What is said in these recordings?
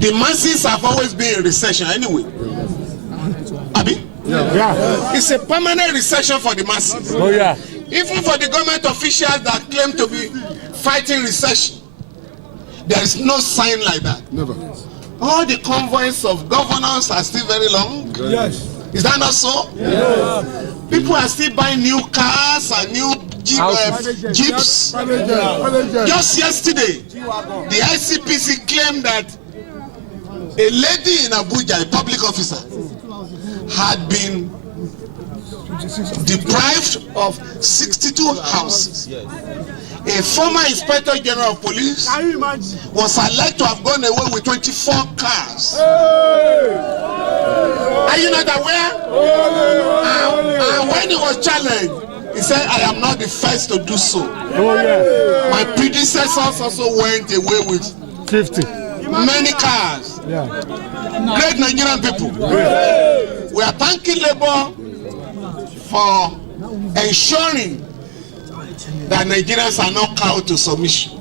The masses have always been in recession anyway. Abi? Yeah. It's a permanent recession for the masses. Oh yeah. Even for the government officials that claim to be fighting recession, there is no sign like that. Never. All the convoys of governors are still very long. Yes. Is that not so? Yeah. People are still buying new cars and new jeeps. Just yesterday, the ICPC claimed that a lady in Abuja, a public officer, had been deprived of 62 houses. A former Inspector General of Police was alleged to have gone away with 24 cars. Are you not aware? And when he was challenged, he said, I am not the first to do so. Oh yeah. My predecessors also went away with 50. many cars. Yeah. Great Nigerian people. We are thanking Labour for ensuring that Nigerians are not cowed to submission.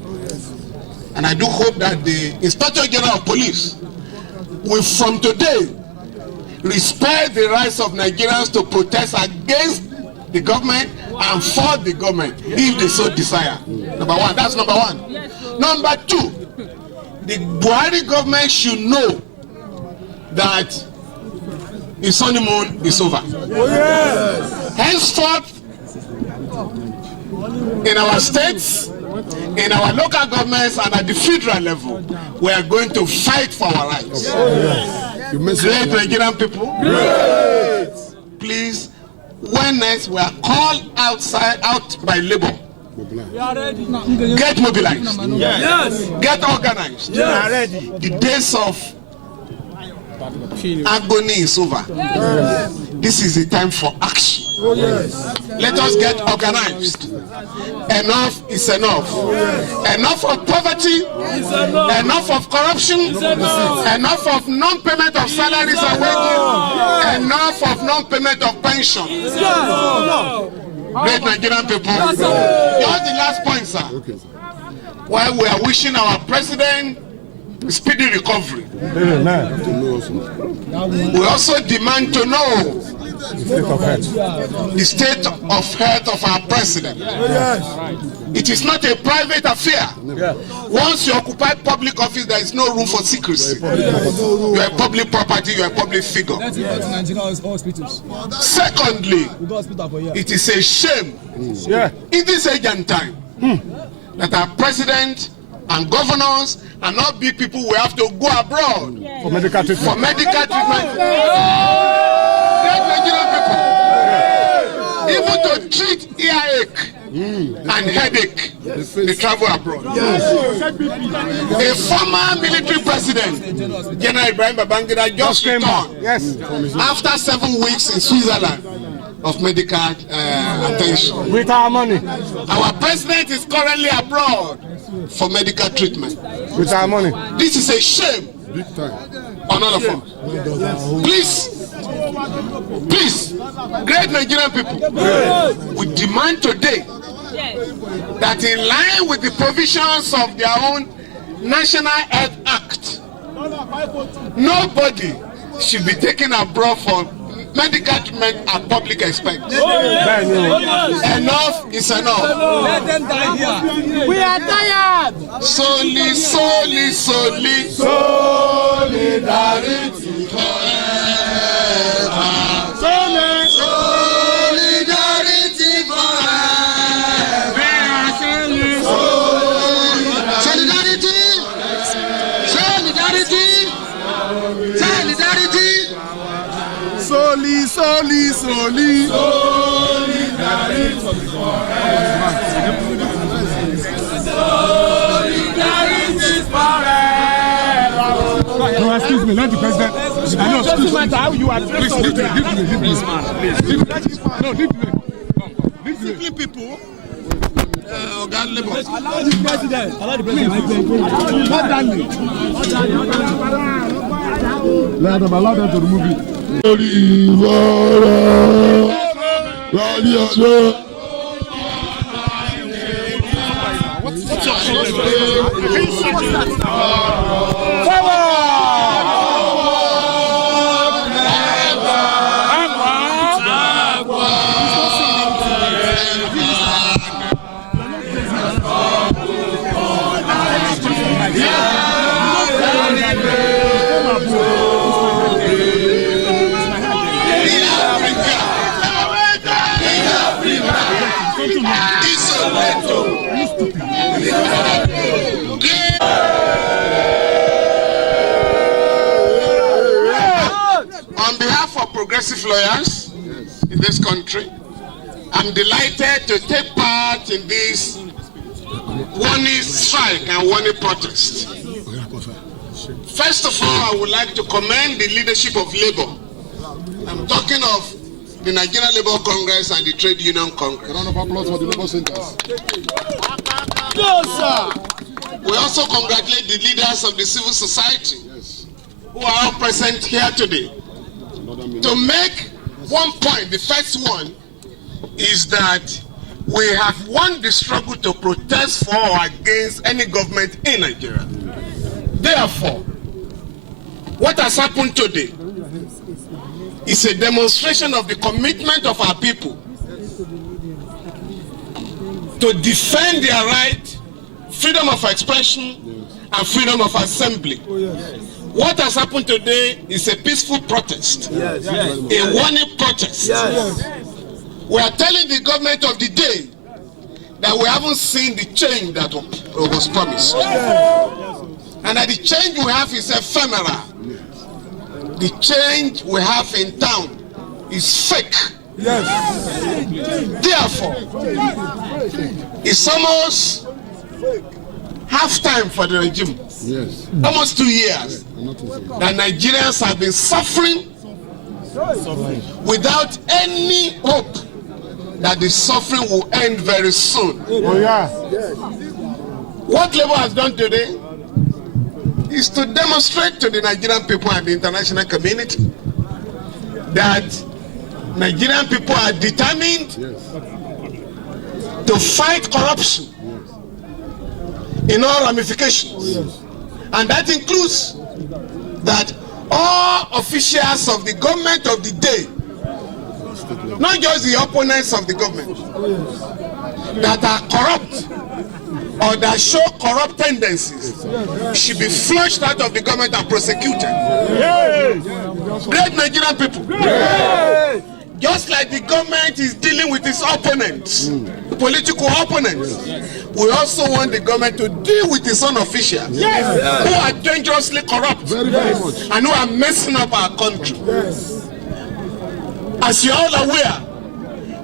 And I do hope that the Inspector General of Police will from today respect the rights of Nigerians to protest against the government and for the government if they so desire. Number one, that's number one. Number two, the Buhari government should know that his honeymoon is over. Oh yes. Henceforth, in our states, in our local governments, and at the federal level, we are going to fight for our rights. Great Nigerian people, please, when next we are called out by Labour, get mobilized, get organized. The days of agony is over. This is the time for action. Let us get organized. Enough is enough. Enough of poverty, enough of corruption, enough of non-payment of salaries and wages, enough of non-payment of pension. Great Nigerian people. Just the last point, sir. While we are wishing our president speedy recovery, we also demand to know the state of health of our president. It is not a private affair. Once you occupy public office, there is no room for secrecy. You are public property, you are a public figure. Secondly, it is a shame in this age and time that our president and governors and all big people will have to go abroad for medical treatment. Great Nigerian people, even to treat earache and headache, they travel abroad. A former military president, General Ibrahim Babangida, just returned after 7 weeks in Switzerland of medical attention. With our money. Our president is currently abroad for medical treatment. With our money. This is a shame on all of us. Please, great Nigerian people, we demand today that in line with the provisions of their own National Health Act, nobody should be taken abroad for medical treatment at public expense. Enough is enough. Let them die here. We are tired. Solidarity forever. Solidarity forever. Solidarity forever. No, excuse me, let the president. It doesn't matter how you address us. Leave People. Allow the president. Allow the president. Allow them to remove it. Forward! progressive lawyers in this country. I'm delighted to take part in this warning strike and warning protest. First of all, I would like to commend the leadership of Labour. I'm talking of the Nigerian Labour Congress and the Trade Union Congress. Round of applause for the Labour Centers. We also congratulate the leaders of the civil society who are all present here today. To make one point, the first one is that we have won the struggle to protest for or against any government in Nigeria. Therefore, what has happened today is a demonstration of the commitment of our people to defend their right, freedom of expression, and freedom of assembly. What has happened today is a peaceful protest, a warning protest. We are telling the government of the day that we haven't seen the change that was promised. And that the change we have is ephemeral. The change we have in town is fake. Therefore, it's almost half time for the regime. Almost 2 years that Nigerians have been suffering without any hope that the suffering will end very soon. What Labour has done today is to demonstrate to the Nigerian people and the international community that Nigerian people are determined to fight corruption in all ramifications. And that includes that all officials of the government of the day, not just the opponents of the government, that are corrupt or that show corrupt tendencies should be flushed out of the government and prosecuted. Great Nigerian people. Just like the government is dealing with its opponents, political opponents, we also want the government to deal with its own officials who are dangerously corrupt and who are messing up our country. As you're all aware,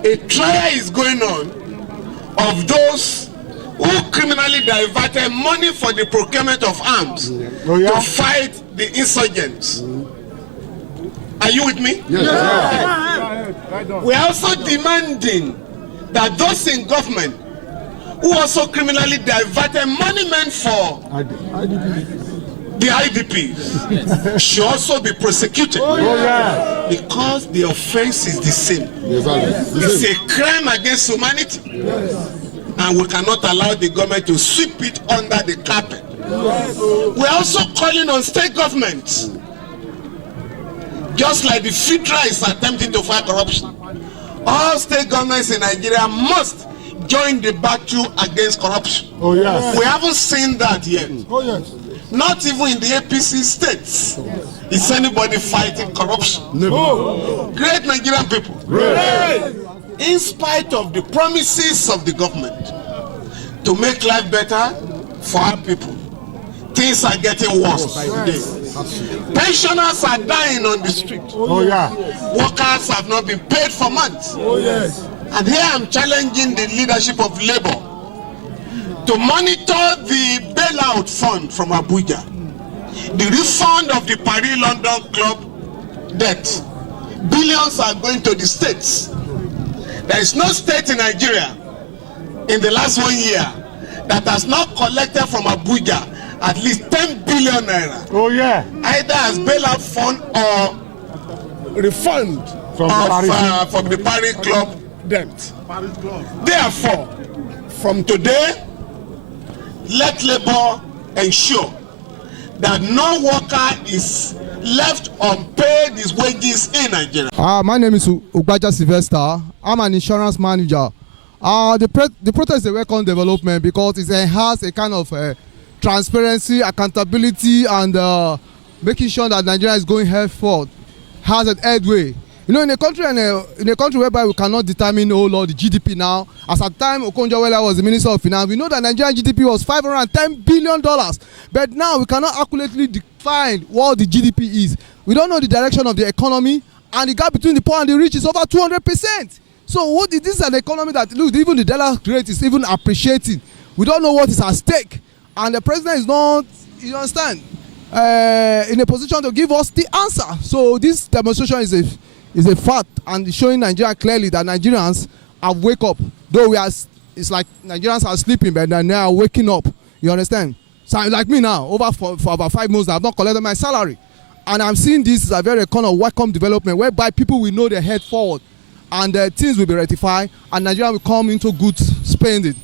a trial is going on of those who criminally diverted money for the procurement of arms to fight the insurgents. Are you with me? We are also demanding that those in government who also criminally diverted money meant for the IDPs should also be prosecuted because the offense is the same. It's a crime against humanity, and we cannot allow the government to sweep it under the carpet. We are also calling on state governments, just like the federal is attempting to fight corruption. All state governments in Nigeria must join the battle against corruption. We haven't seen that yet. Not even in the APC states is anybody fighting corruption. Great Nigerian people. In spite of the promises of the government to make life better for our people, things are getting worse by the day. Pensioners are dying on the street. Workers have not been paid for months. And here I'm challenging the leadership of Labour to monitor the bailout fund from Abuja, the refund of the Paris-London Club debt. Billions are going to the states. There is no state in Nigeria in the last 1 year that has not collected from Abuja at least 10 billion naira. Either as bailout fund or refund from the Paris Club debt. Therefore, from today, let Labour ensure that no worker is left unpaid his wages in Nigeria. My name is Oputa Sylvester. I'm an insurance manager. The protest is a welcome development because it has a kind of transparency, accountability, and making sure that Nigeria is going head forward, has an headway. You know, in a country whereby we cannot determine the GDP now, as at the time Okonjo-Iweala was the Minister of Finance, we know that Nigerian GDP was $510 billion. But now we cannot accurately define what the GDP is. We don't know the direction of the economy and the gap between the poor and the rich is over 200%. So what is this? An economy that, look, even the dollar rate is even appreciating. We don't know what is at stake, and the president is not, you understand, in a position to give us the answer. So this demonstration is a fact, and showing Nigeria clearly that Nigerians have wake up. Though it's like Nigerians are sleeping, but they're now waking up. You understand? So like me now, for about 5 months, I have not collected my salary, and I'm seeing this as a very kind of welcome development, whereby people will know their head forward, and things will be rectified, and Nigeria will come into good spending.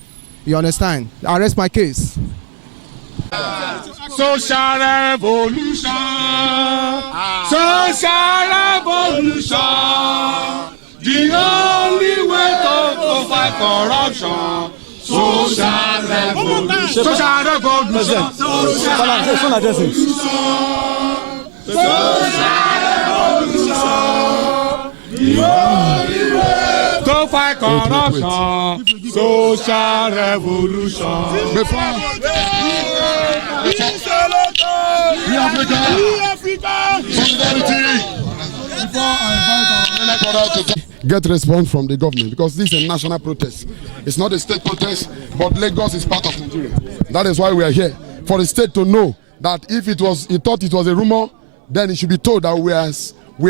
You understand? I rest my case. Social revolution. Social revolution. The only way to fight corruption. Social revolution. Social revolution. Social revolution. To fight corruption. Social revolution. We Africa. Solidarity. Get response from the government, because this is a national protest. It's not a state protest, but Lagos is part of Nigeria. That is why we are here, for the state to know that if he thought it was a rumor, then it should be told that we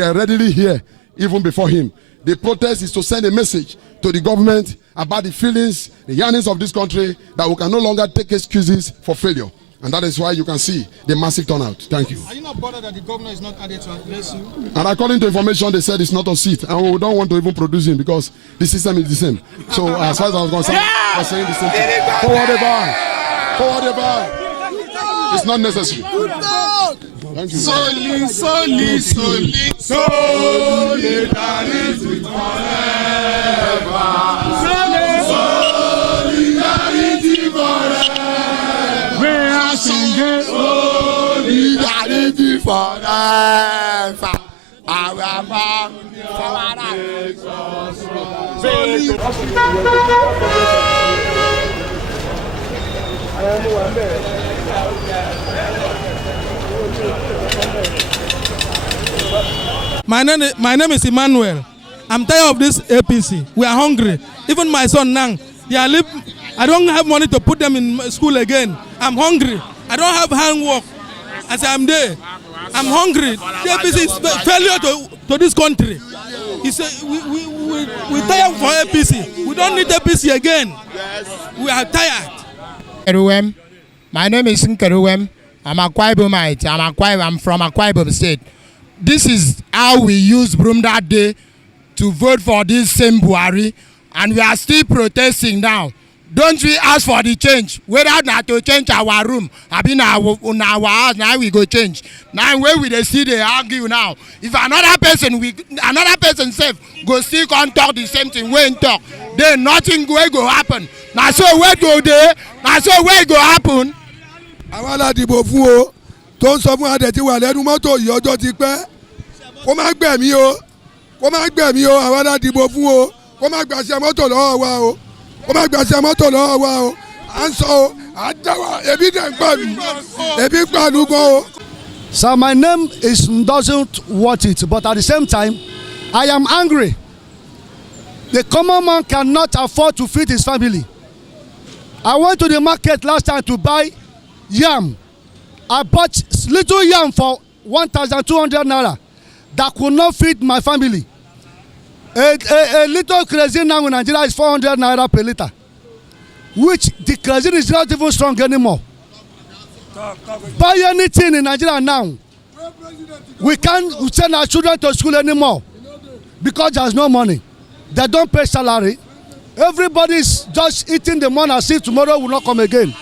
are readily here even before him. The protest is to send a message to the government about the feelings, the yearnings of this country, that we can no longer take excuses for failure. And that is why you can see the massive turnout. Thank you. Are you not bothered that the governor is not added to address you? And according to information, they said it's not on seat, and we don't want to even produce him because the system is the same. So as far as I was concerned, I was saying the same thing. Forward the bar. Forward the bar. It's not necessary. Thank you. Solidarity forever. Solidarity forever. We are singing solidarity forever. My name is Emmanuel. I'm tired of this APC. We are hungry. Even my son Nang, I don't have money to put them in school again. I'm hungry. I don't have handwork as I'm there. I'm hungry. The APC is a failure to this country. We tired for APC. We don't need APC again. We are tired. My name is Nkeruwem. I'm a Akwa Ibomite. I'm from Akwa Ibom State. This is how we used Broom that day to vote for this same Buhari, and we are still protesting now. Don't we ask for the change? Whether not to change our room, I mean our house, now we go change. Now when we see they argue now, if another person safe go still can't talk the same thing, we ain't talk, then nothing go happen. Now so where go there? Now so where go happen? Awala dìbò fún o tó ń sọ fún adẹ̀tí wà lẹ́nu mọ́tò yìí ọjọ́ ti pẹ́ kó má gbẹ̀mí o awala dìbò fún o kó má gbàṣẹ mọ́tò lọ́wọ́ wa o kó má gbàṣẹ mọ́tò lọ́wọ́ wa o à ń sọ o à ń dáwà ebi dẹ̀ ń gbà mí ebi gbàdú gan o. So my name doesn't want it, but at the same time I am angry. The common man cannot afford to feed his family. I went to the market last time to buy yam. I bought little yam for 1,200 naira that could not feed my family. A little kerosene now in Nigeria is 400 naira per liter, which the kerosene is not even strong anymore. Buy anything in Nigeria now. We can't send our children to school anymore because there's no money. They don't pay salary. Everybody's just eating the money as if tomorrow will not come again.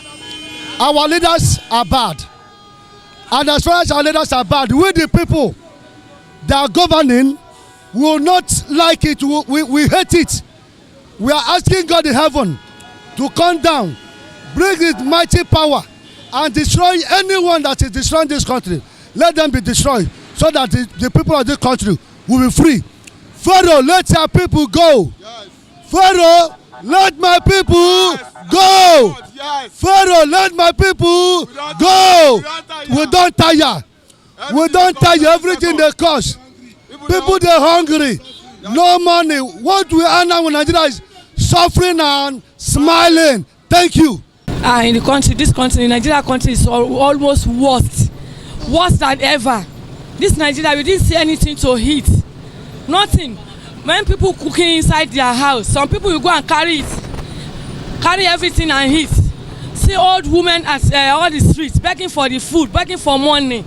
Our leaders are bad. And as far as our leaders are bad, we the people that are governing will not like it. We hate it. We are asking God in heaven to come down, bring his mighty power and destroy anyone that is destroying this country. Let them be destroyed so that the people of this country will be free. Pharaoh, let your people go. Pharaoh, let my people go. Pharaoh, let my people go. We don't tire. We don't tire everything they cost. People they hungry. No money. What we are now in Nigeria is suffering and smiling. Thank you. In the country, this country, Nigeria country is almost worse than ever. This Nigeria, we didn't see anything to eat. Nothing. When people cooking inside their house, some people will go and carry everything and eat. See old women at all the streets begging for the food, begging for money.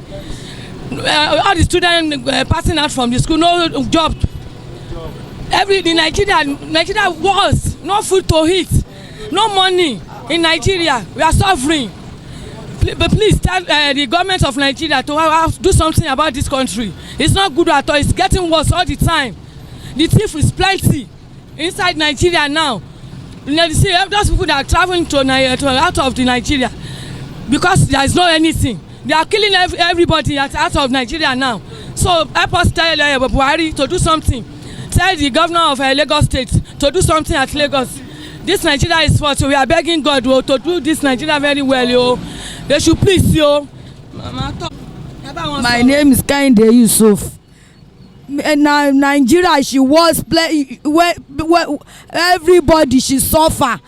All the students passing out from the school, no job. Nigeria was no food to eat, no money in Nigeria. We are suffering. But please tell the government of Nigeria to do something about this country. It's not good at all. It's getting worse all the time. The thief is plenty inside Nigeria now. You see, those people that are traveling out of the Nigeria because there is no anything. They are killing everybody out of Nigeria now. So help us tell Buhari to do something. Tell the governor of Lagos State to do something at Lagos. This Nigeria is for, so we are begging God to do this Nigeria very well, yo. They should please, yo. My name is Kehinde Yusuf. Nigeria, she was everybody she suffer.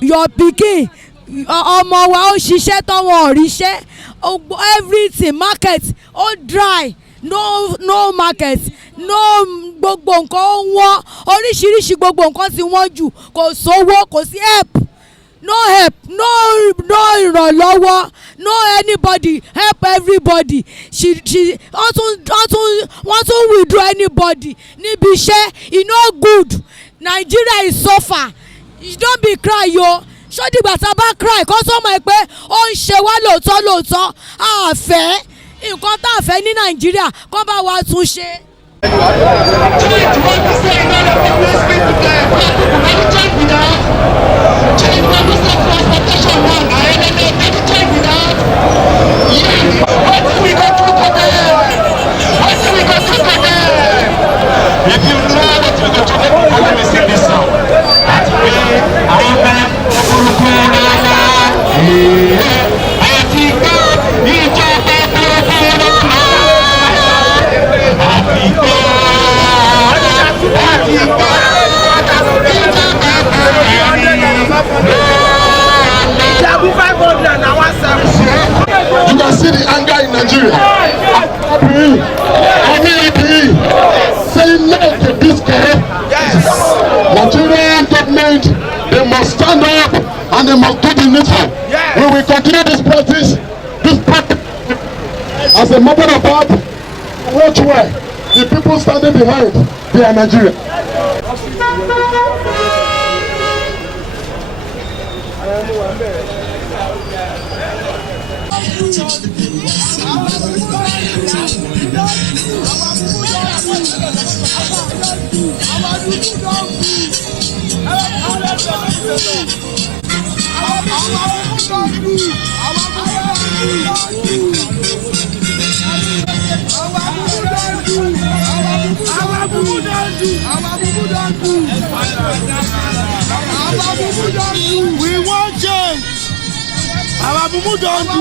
Your pikin ọmọ wa ó ṣiṣẹ́ tọ́wọ́ òrìṣẹ́ everything market ó dry no market no gbogbo nǹkan ó wọ́n oríṣiríṣi gbogbo nǹkan ti wọ́n jù kò sówó kò sí help no ìrànlọ́wọ́ no anybody help everybody wọ́n tún withdraw anybody níbi iṣẹ́ e no good Nigeria is suffer you don't be cry yo ṣọ́dìgbà tá a bá cry kó tó mọ̀ pé ó ń ṣe wá lóòótọ́ àfẹ́ nǹkan tá a fẹ́ ní Nàìjíríà kó bá wa tún ṣe. You can see the anger in Nigeria. Saying no to this corrupt. Nigerian government, they must stand up and they must do the needful. We will continue this practice as a matter of fact. Watch where the people standing behind, they are Nigeria. We want change. Our mumu don't do.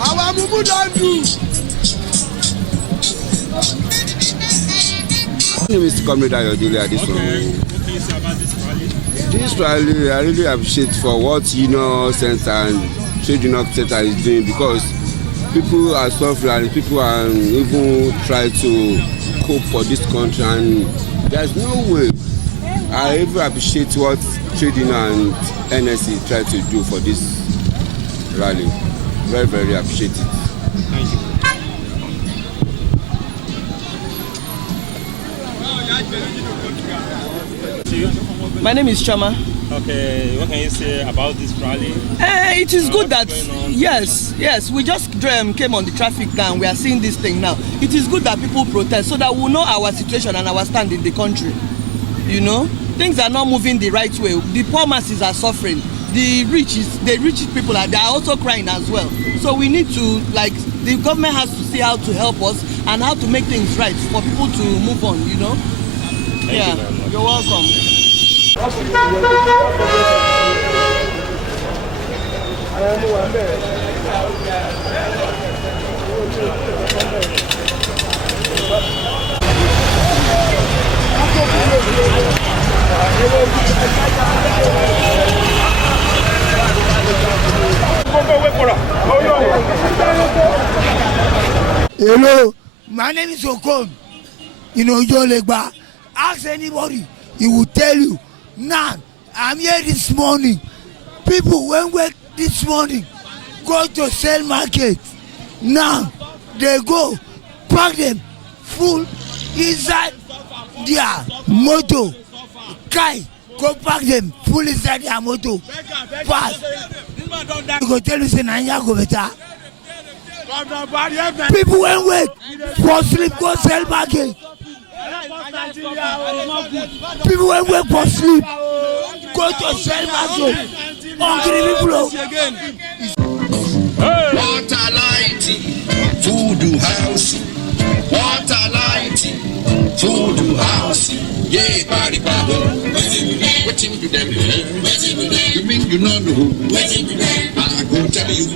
Our mumu don't do. My name is Comrade Ayodele This rally, I really appreciate for what Union Center and Trade Union Center is doing, because people are suffering and people are even trying to cope for this country, and there's no way. I even appreciate what Trade Union and NLC try to do for this rally. Very, very appreciate it. Thank you. My name is Chama. Okay, what can you say about this rally? It is good that, yes, we just came on the traffic now. We are seeing this thing now. It is good that people protest so that we know our situation and our stand in the country. You know, things are not moving the right way. The poor masses are suffering. The rich people they are also crying as well. So we need to, the government has to see how to help us and how to make things right for people to move on, you know. Thank you. You're welcome. Hello, my name is Okon. You know, Yolegba. Ask anybody, he will tell you. Now, I'm here this morning. People when work this morning go to sell market. Now, they go park them full inside their motor. Kai, go park them full inside their motor. Pass. You go tell you say Nanya go better. People when wait for sleep go sell market. People when wait for sleep go to sell market. Hungry people. Water lighting, food house. Water lighting, food house. Yeah, body power. Waiting to them. You mean you know who? I go tell you.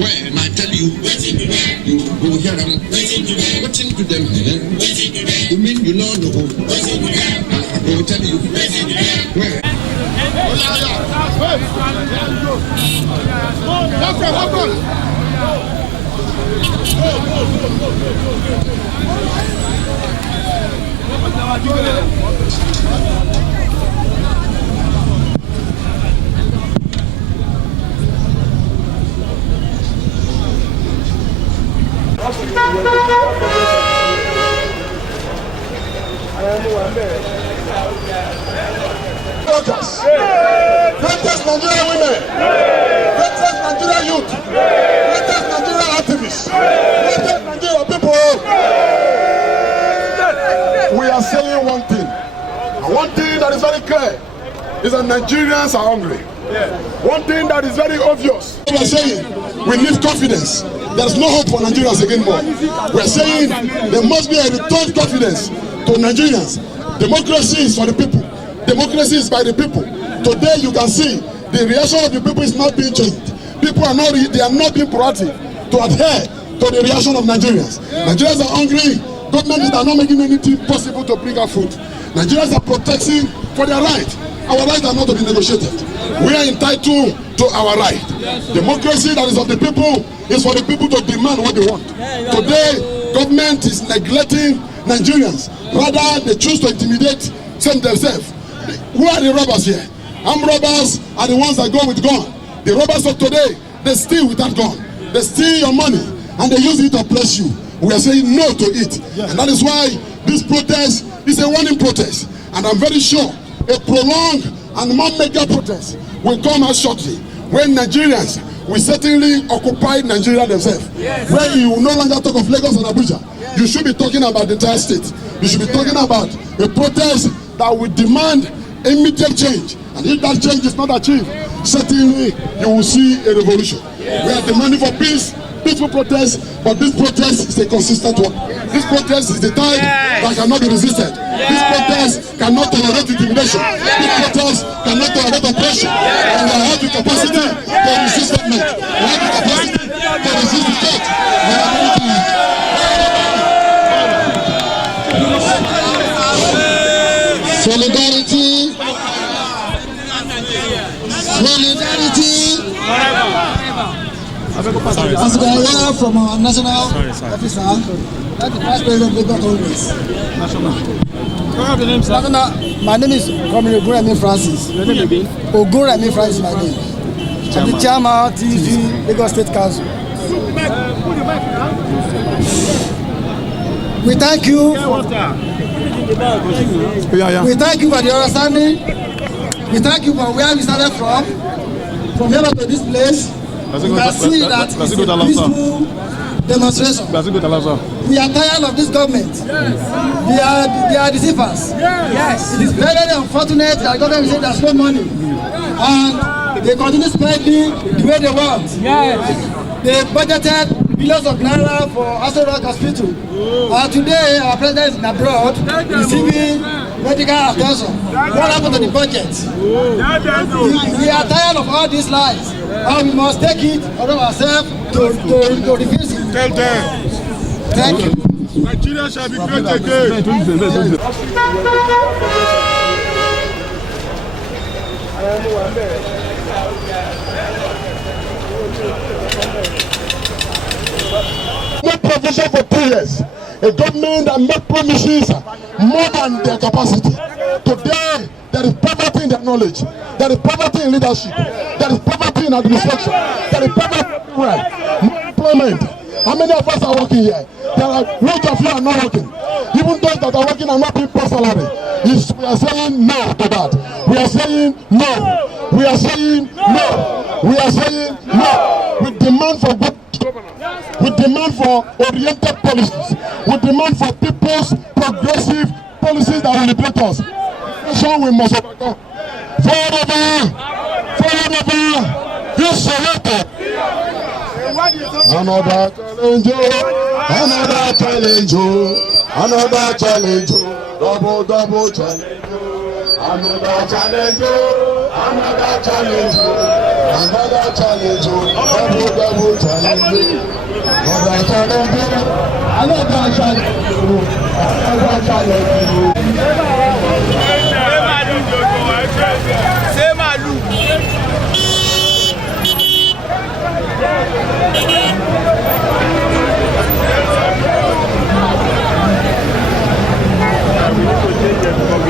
When I tell you, you go hear them. Waiting to them. You mean you know who? I go tell you. Where? Greatest Nigerian women, greatest Nigerian youth, greatest Nigerian activists, greatest Nigerian people. We are saying one thing, and one thing that is very clear is that Nigerians are hungry. One thing that is very obvious, we are saying we need confidence. There is no hope for Nigerians again more. We are saying there must be a returned confidence to Nigerians. Democracy is for the people. Democracy is by the people. Today you can see the reaction of the people is not being changed. People are not, they are not being proactive to adhere to the reaction of Nigerians. Nigerians are hungry. Governments are not making anything possible to bring out food. Nigerians are protesting for their right. Our rights are not to be negotiated. We are entitled to our right. Democracy that is of the people is for the people to demand what they want. Today, government is neglecting Nigerians. Rather, they choose to intimidate themselves. Who are the robbers here? Armed robbers are the ones that go with gun. The robbers of today, they steal with that gun. They steal your money and they use it to oppress you. We are saying no to it. And that is why this protest is a warning protest. And I'm very sure a prolonged and more mega protest will come out shortly when Nigerians will certainly occupy Nigeria themselves. Where you will no longer talk of Lagos and Abuja. You should be talking about the entire state. You should be talking about a protest that will demand immediate change. And if that change is not achieved, certainly you will see a revolution. We are demanding for peace, peaceful protest, but this protest is a consistent one. This protest is the tide that cannot be resisted. This protest cannot tolerate intimidation. This protest cannot tolerate oppression. And we have the capacity to resist government. We have the capacity to resist the state. Solidarity. Solidarity. As we are here from our national officer, that's the Vice President of Lagos. My name is Ogun Francis. Your name again? Ogun Francis, my name. I'm the chairman of TUC, Lagos State Council. We thank you. We thank you for the understanding. We thank you for where we started from. From here to this place. You can see that it's a peaceful demonstration. We are tired of this government. They are deceivers. Yes. It is very unfortunate that the government says there's no money. And they continue spending the way they want. Yes. They budgeted billions of naira for Aso Rock Hospital. Today, our president is abroad receiving medical attention. What happened to the budget? We are tired of all these lies. And we must take it on ourselves to refuse it. Tell them. Thank you. Nigeria shall be great again. Make provision for 2 years. A government that make promises more than their capacity. Today, there is poverty in their knowledge. There is poverty in leadership. There is poverty in administration. There is poverty everywhere. No employment. How many of us are working here? There are lots of you are not working. Even those that are working are not being paid salary. We are saying no to that. We are saying no. We are saying no. We are saying no. We demand for good governance. We demand for oriented policies. We demand for people's progressive policies that will liberate us. So we must overcome. Forever, you selected. Another challenge, another challenge, double challenge. Another challenge, another challenge, another challenge, double challenge. Another challenge, another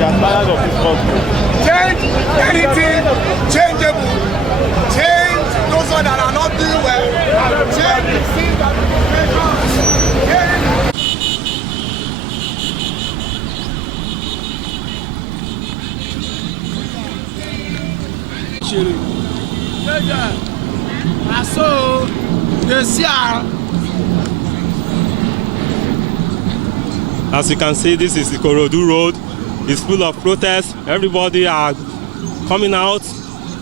We are tired of this country. Change anything changeable. Change those that are not doing well. Change the things that are As you can see, this is the Ikorodu Road. It's full of protests. Everybody are coming out.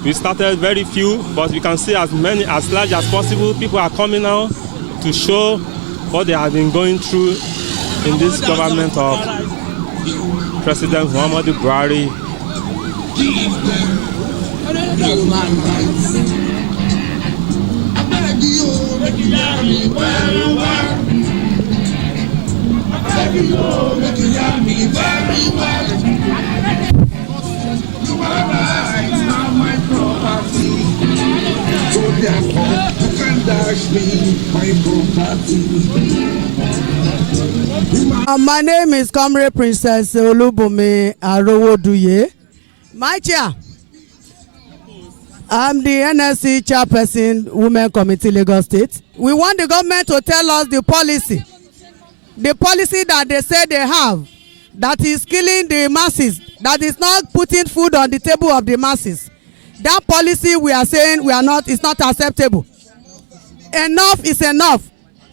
We started very few, but we can see as large as possible. People are coming out to show what they have been going through in this government of President Muhammadu Buhari. My name is Comrade Princess Olubumi Arowoduye. My chair, I'm the NLC chairperson, Women Committee, Lagos State. We want the government to tell us the policy that they say they have, that is killing the masses, that is not putting food on the table of the masses. That policy we are saying is not acceptable. Enough is enough.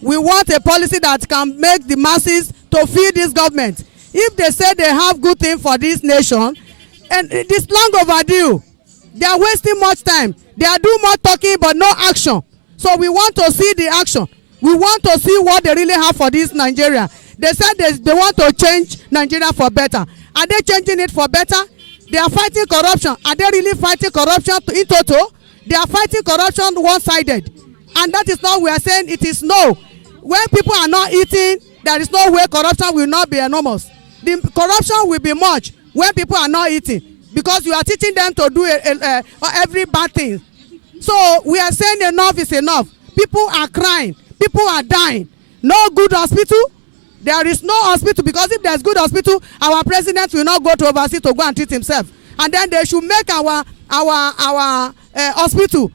We want a policy that can make the masses to feed this government. If they say they have good thing for this nation, and it is long overdue. They are wasting much time. They are doing more talking but no action. So we want to see the action. We want to see what they really have for this Nigeria. They said they want to change Nigeria for better. Are they changing it for better? They are fighting corruption. Are they really fighting corruption in total? They are fighting corruption one-sided. And that is not, we are saying it is no. When people are not eating, there is no way corruption will not be enormous. The corruption will be much when people are not eating, because you are teaching them to do every bad thing. So we are saying enough is enough. People are crying. People are dying. No good hospital. There is no hospital, because if there is good hospital, our president will not go to overseas to go and treat himself. And then they should make our hospital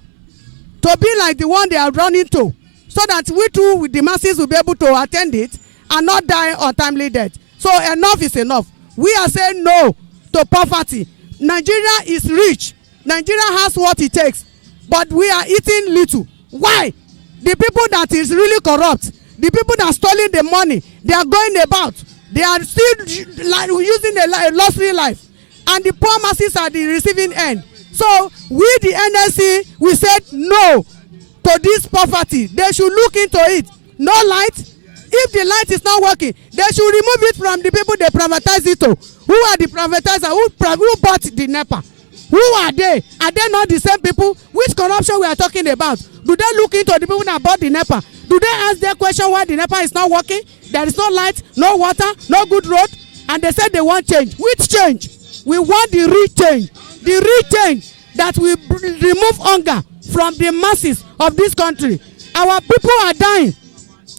to be like the one they are running to, so that we too, with the masses, will be able to attend it and not die untimely death. So enough is enough. We are saying no to poverty. Nigeria is rich. Nigeria has what it takes, but we are eating little. Why? The people that is really corrupt, the people that are stealing the money, they are going about. They are still using a luxury life, and the poor masses are the receiving end. So we, the NLC, we said no to this poverty. They should look into it. No light. If the light is not working, they should remove it from the people they privatize it to. Who are the privatizers? Who bought the NEPA? Who are they? Are they not the same people? Which corruption we are talking about? Do they look into the people that bought the NEPA? Do they ask their question why the NEPA is not working? There is no light, no water, no good road, and they said they want change. Which change? We want the real change. The real change that will remove hunger from the masses of this country. Our people are dying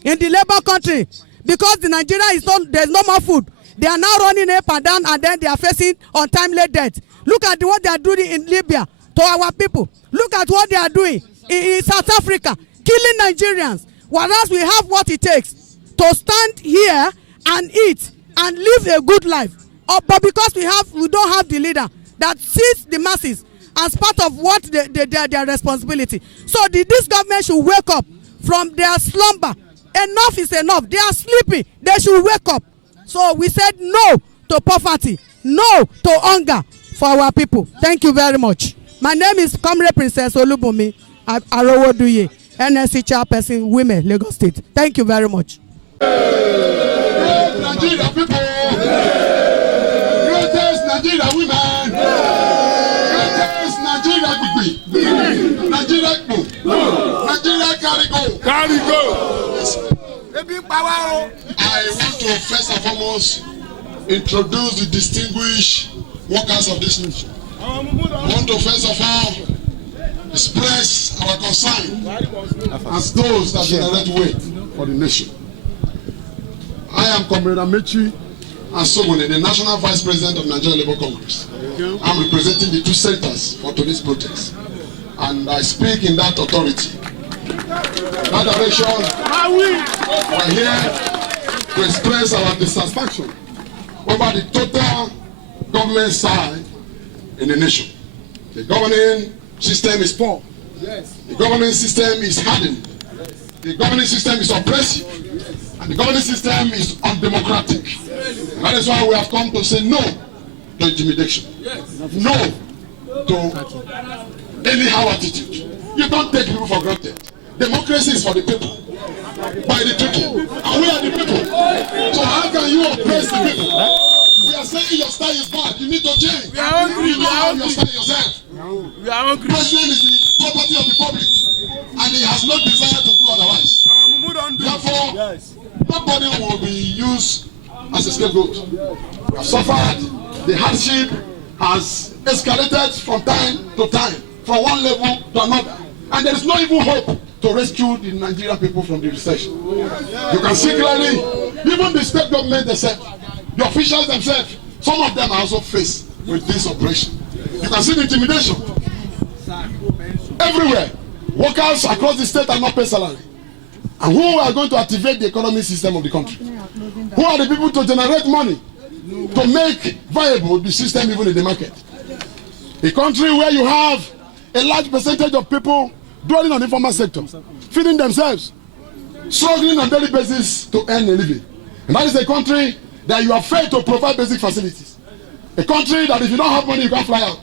in the labor country because the Nigeria is not, there's no more food. They are now running up and down, and then they are facing untimely death. Look at what they are doing in Libya to our people. Look at what they are doing in South Africa, killing Nigerians. Whereas we have what it takes to stand here and eat and live a good life. But because we don't have the leader that sees the masses as part of what their responsibility. So this government should wake up from their slumber. Enough is enough. They are sleeping. They should wake up. So we said no to poverty, no to hunger for our people. Thank you very much. My name is Comrade Princess Olubunmi Arowoduye, NLC Chairperson, Women, Lagos State. Thank you very much. Nigeria people, greatest Nigeria women, greatest Nigeria people, Nigeria people, Nigeria carry go. I want to first and foremost introduce the distinguished workers of this nation. I want to first of all express our concern as those that generate weight for the nation. I am Comrade Amechi Asogone, the National Vice President of Nigeria Labour Congress. I'm representing the two centers for today's protest, and I speak in that authority. That direction, we're here to express our dissatisfaction over the total government side in the nation. The governing system is poor. The governing system is hardened. The governing system is oppressive. And the governing system is undemocratic. And that is why we have come to say no to intimidation. No to anyhow attitude. You don't take people for granted. Democracy is for the people, by the people, and we are the people. So how can you oppress the people? We are saying your style is bad. You need to change. We are hungry. You don't have your style yourself. We are hungry. President is the property of the public, and he has no desire to do otherwise. Therefore, nobody will be used as a scapegoat. We have suffered. The hardship has escalated from time to time, from one level to another, and there is no even hope to rescue the Nigerian people from the recession. You can see clearly, even the state government themselves, the officials themselves, some of them are also faced with this operation. You can see the intimidation. Everywhere, workers across the state are not paid salary. And who are going to activate the economic system of the country? Who are the people to generate money to make viable the system even in the market? A country where you have a large percentage of people dwelling on the informal sector, feeding themselves, struggling on a daily basis to earn a living. And that is a country that you are failed to provide basic facilities. A country that if you don't have money, you can't fly out.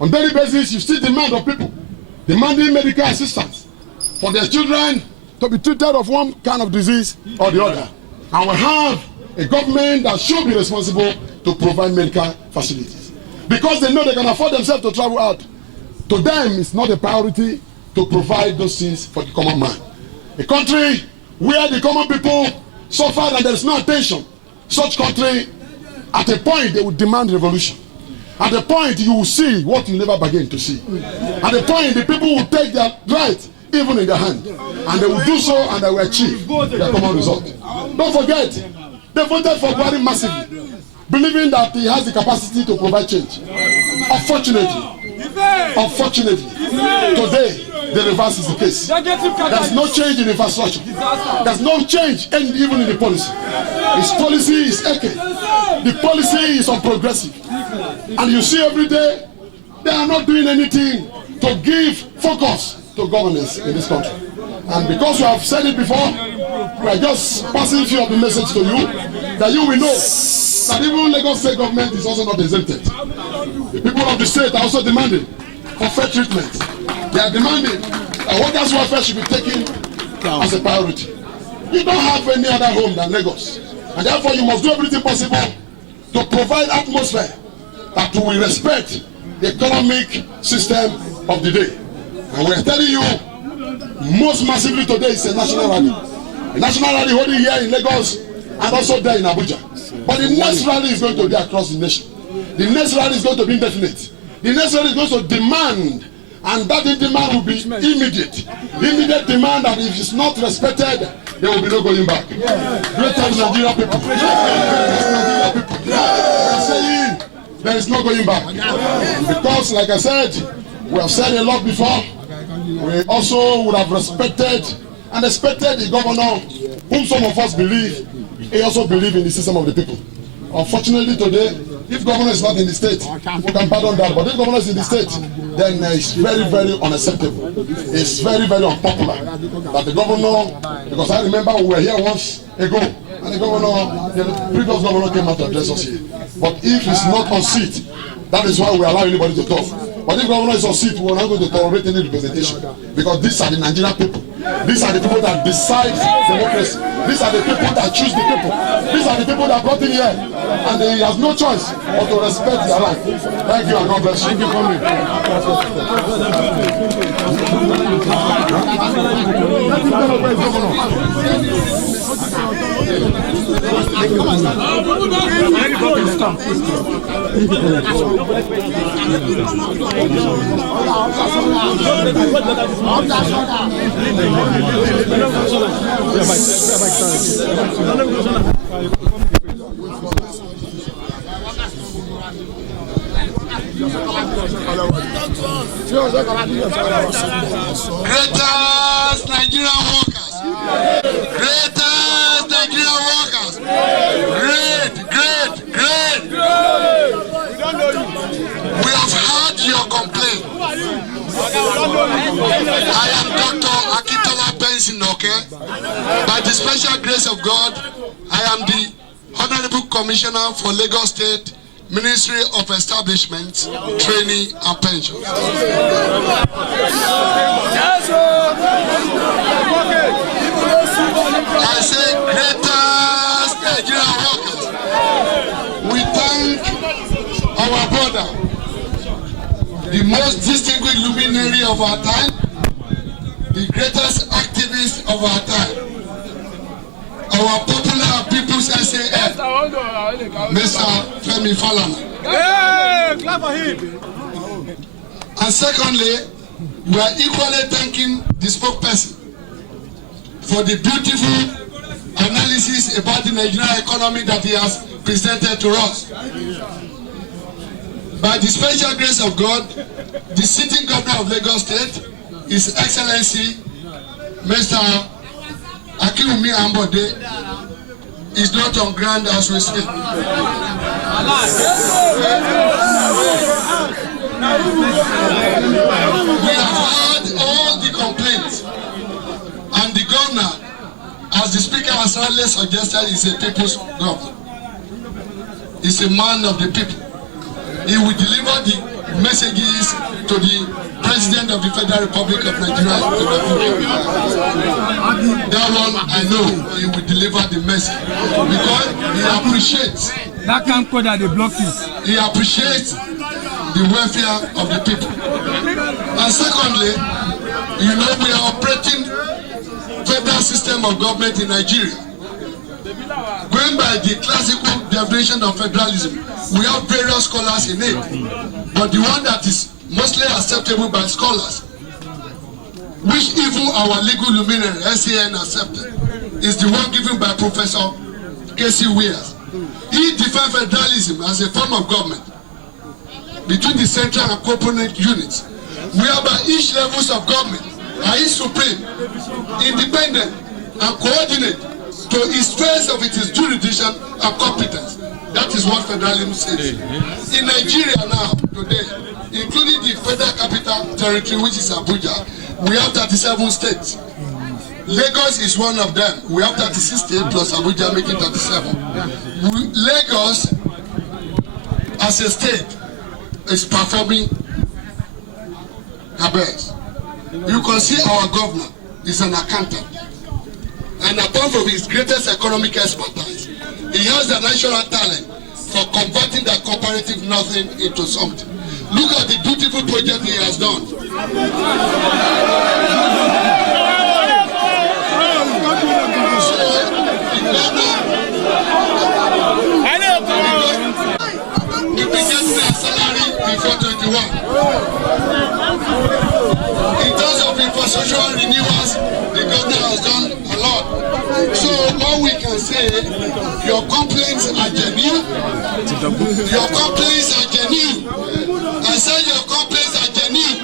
On a daily basis, you still demand of people, demanding medical assistance for their children to be treated of one kind of disease or the other. And we have a government that should be responsible to provide medical facilities. Because they know they can afford themselves to travel out. To them, it's not a priority to provide those things for the common man. A country where the common people suffer and there is no attention. Such country, at a point, they will demand revolution. At a point, you will see what you never began to see. At a point, the people will take their right even in their hand. And they will do so and they will achieve their common result. Don't forget, they voted for Buhari massively, believing that he has the capacity to provide change. Unfortunately, today, the reverse is the case. There's no change in infrastructure. There's no change even in the policy. His policy is aching. The policy is unprogressive. And you see every day, they are not doing anything to give focus to governance in this country. And because we have said it before, we are just passing a few of the message to you, that you will know that even Lagos State government is also not exempted. The people of the state are also demanding for fair treatment. They are demanding that workers' welfare should be taken as a priority. You don't have any other home than Lagos. And therefore you must do everything possible to provide atmosphere that will respect the economic system of the day. And we are telling you, most massively today is a national rally. A national rally holding here in Lagos and also there in Abuja. But the next rally is going to be across the nation. The next rally is going to be indefinite. The next rally is going to demand, and that demand will be immediate. Immediate demand that if it's not respected, there will be no going back. Great times, Nigeria people. Great times, Nigeria people. We are saying there is no going back. Because, like I said, we have said a lot before. We also would have respected and expected the governor, whom some of us believe, he also believes in the system of the people. Unfortunately today, if governor is not in the state, we can pardon that. But if governor is in the state, then it's very, very unacceptable. It's very, very unpopular that the governor, because I remember we were here once ago, and the governor, the previous governor came out to address us here. But if it's not on seat, that is why we allow anybody to talk. But if governor is on seat, we are not going to tolerate any representation. Because these are the Nigerian people. These are the people that decide democracy. These are the people that choose the people. These are the people that brought in here. And they have no choice but to respect their life. Thank you and God bless you. Thank you for me. Greatest Nigerian workers. Greatest Nigerian workers. Great. We have heard your complaint. I am Dr. Akitola Benson, okay? By the special grace of God, I am the Honorable Commissioner for Lagos State Ministry of Establishment, Training and Pensions. I say greatest Nigerian workers. We thank our brother, the most distinguished luminary of our time, the greatest activist of our time, our popular people's SAF, Mr. Femi Falana. Hey, clap for him. And secondly, we are equally thanking the spokesperson for the beautiful analysis about the Nigerian economy that he has presented to us. By the special grace of God, the sitting governor of Lagos State, His Excellency, Mr. Akinwumi Ambode, is not on ground as we speak. We have heard all the complaints, and the governor, as the speaker has rightly suggested, is a people's governor. He's a man of the people. He will deliver the messages to the President of the Federal Republic of Nigeria. That one I know he will deliver the message because he appreciates that camcorder that they block you. He appreciates the welfare of the people. And secondly, you know, we are operating federal system of government in Nigeria. Going by the classical definition of federalism, we have various scholars in it, but the one that is mostly acceptable by scholars, which even our legal luminary SAN accepted, is the one given by Professor Casey Wears. He defined federalism as a form of government between the central and component units, whereby each levels of government are each supreme, independent, and coordinate to its phase of its jurisdiction and competence. That is what federalism says. In Nigeria now, today, including the federal capital territory, which is Abuja, we have 37 states. Lagos is one of them. We have 36 states plus Abuja making 37. Lagos, as a state, is performing her best. You can see our governor is an accountant. And apart from his greatest economic expertise, he has the natural talent for converting the comparative nothing into something. Look at the beautiful project he has done. say your complaints are genuine. Your complaints are genuine. I said your complaints are genuine.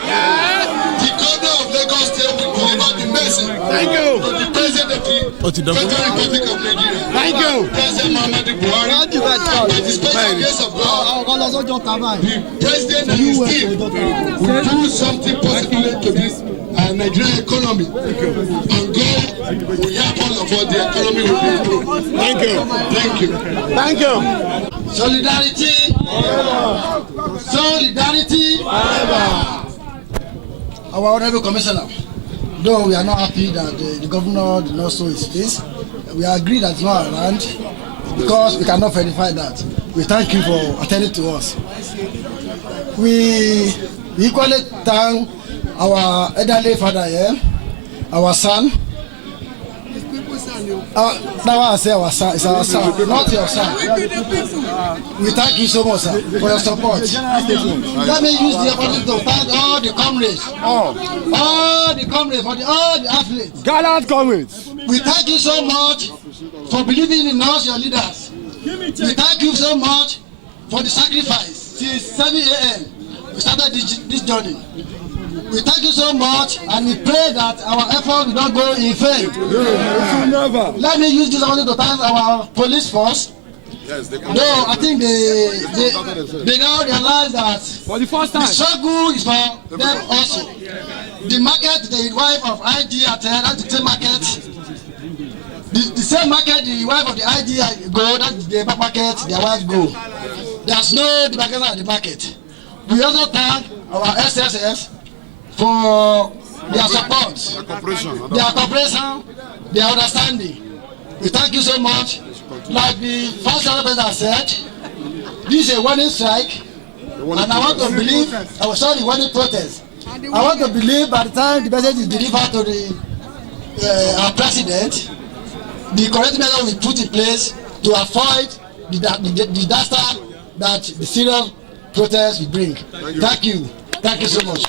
The governor of Lagos State will deliver the message. Thank you. To the president of the Federal Republic of Nigeria. Thank you. President Muhammadu Buhari. By the special grace of God, the president and his team will do something positive to this Nigerian economy. And God will help all of us. The economy will be improved. Thank you. Thank you. Thank you. Solidarity. Solidarity. Our honorable commissioner, though we are not happy that the governor did not show his face, we agree that he's not around because we cannot verify that. We thank you for attending to us. We equally thank our elderly father here, our son. Now I say our son, it's our son, not your son. We thank you so much, sir, for your support. Let me use the opportunity to thank all the comrades, all the comrades, all the athletes. Gallant comrades. We thank you so much for believing in us, your leaders. We thank you so much for the sacrifice. Since 7 a.m. we started this journey. We thank you so much, and we pray that our effort will not go in vain. Let me use this opportunity to thank our police force. Yes, though I think they now realize that for the first time the struggle is for them also. The market, the wife of IG attended the same market. The same market the wife of the IG go, that's the market their wife go. There's no demarcation at the market. We also thank our SSS for their support, their cooperation, their understanding. We thank you so much. Like the first president said, this is a warning strike, and I want to believe, warning protest. I want to believe by the time the message is delivered to our president, the correct measure will be put in place to avoid the disaster that the serious protest will bring. Thank you. Thank you so much.